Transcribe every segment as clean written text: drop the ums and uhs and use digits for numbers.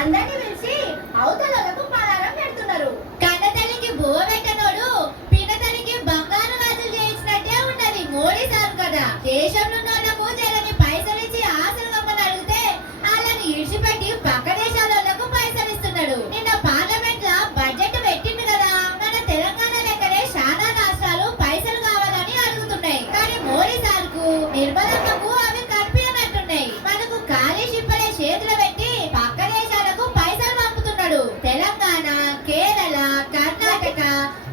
అందరిని పిలిచి అవతలకు పలారం పెడుతున్నారు. కన్నతల్లికి బువ్వ పెట్టనోడు పినతల్లికి బంగారు గాజులు చేయించినట్టే ఉన్నది మోడీ సార్ కదా. దేశంలో ఉన్నోళ్లకు జరని పైసలు ఇచ్చి ఆశలు గమ్మని అడిగితే వాళ్ళని ఇడిచిపెట్టి పక్క దేశాలకు పైసలు ఇస్తున్నాడు. నిన్న పార్లమెంట్ లో బడ్జెట్ పెట్టిండు కదా, మన తెలంగాణ లెక్కనే చాలా రాష్ట్రాలు పైసలు కావాలని అడుగుతున్నాయి. కానీ మోడీ సార్ కు నిర్మలమ్మకు అవి కనిపించనట్టున్నాయి. మనకు ఖాళీ షిప్పలే చేతులు పెట్టి పక్క దేశాలకు పైసలు పంపుతున్నాడు. తెలంగాణ, కేరళ, కర్ణాటక,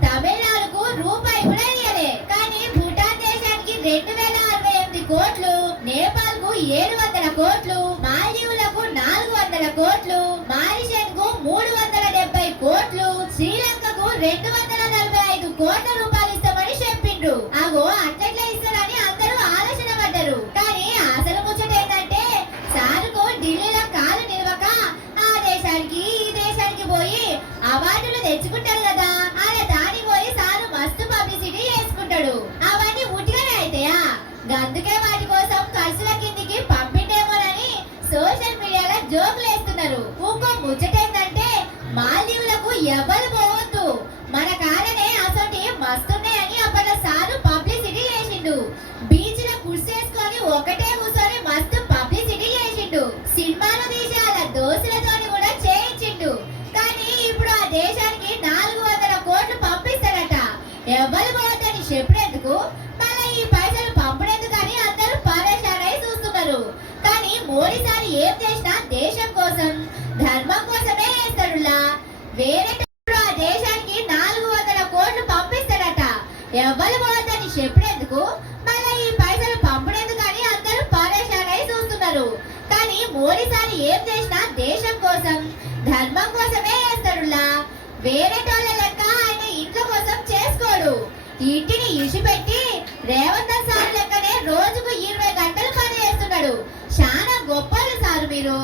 తమిళనాడుకు రూపాయి కూడా ఇయ్యలే. కానీ భూటాన్ దేశానికి 2068 కోట్లు, నేపాల్ కు 700 కోట్లు, మాల్దీవులకు 400 కోట్లు, మారిషస్ కు 370 కోట్లు, శ్రీలంకకు 245 కోట్ల రూపాయలు ఇస్తామని చెప్పిండ్రు. అగో అట్లెట్లా ఇస్తారని అందరూ ఆలోచన పడ్డారు. కానీ అసలు ముచ్చట ఏంటంటే సారుకు ఢిల్లీలో కాలు నిలవక ఆ దేశానికి ఈ దేశానికి పోయి అవార్డులు తెచ్చుకుంటారు కదా, అలా దానికి పోయి సారు మస్తు పబ్లిసిటీ చేసుకుంటాడు. అవన్నీ ఉట్టిగానే అయితాయా? అందుకే వాటి కోసం ఖర్చుల కిందికి పంపిండేమోనని సోషల్ మీడియాలో జోకులు వేస్తున్నారు. ఇంకో ముచ్చట ఏంటంటే మాల్దీవులకు ఎవరు పోవద్దు, మన కాలనే అసలు మస్తున్నాయని అప్పట్లో సారు పబ్లిసిటీ చేసిండు. బీచ్ లో కుర్చేసుకొని ఒకటే కూర్చొని మస్తు పబ్లిసిటీ చేసిండు. సినిమాలు తీసి అలా దోస్తులతోని కూడా చేయించిండు. కానీ ఇప్పుడు ఆ దేశానికి 400 కోట్లు పంపిస్తాడట. ఎవరు పోవద్దని చెప్పేందుకు మళ్ళీ ఈ పైసలు పంపడేందుకని అందరూ పరేషానై చూస్తున్నారు. కానీ మోడీ సార్ ఏం చేసినా దేశం కోసం, ధర్మం కోసమే వేస్తాడులా. వేరే ఆ దేశానికి 400 కోట్లు పంపిస్తాడట. ఎవరు పోవద్దని చెప్పేందుకు మళ్ళీ ఈ పైసలు పంపడేందుకని అందరూ పరేషానై చూస్తున్నారు. కానీ మోడీ సార్ ఏం చేసినా దేశం కోసం, ధర్మం కోసమే వేస్తాడులా. వేరే టోళ్ళ లెక్క ఆయన ఇంట్లో కోసం చేసుకోడు. ఇంటిని ఇడిచిపెట్టి రేవంత్ సార్ లెక్కనే రోజుకు 20 గంటలు పని చేస్తున్నాడు. చాలా గొప్పలు సార్ మీరు.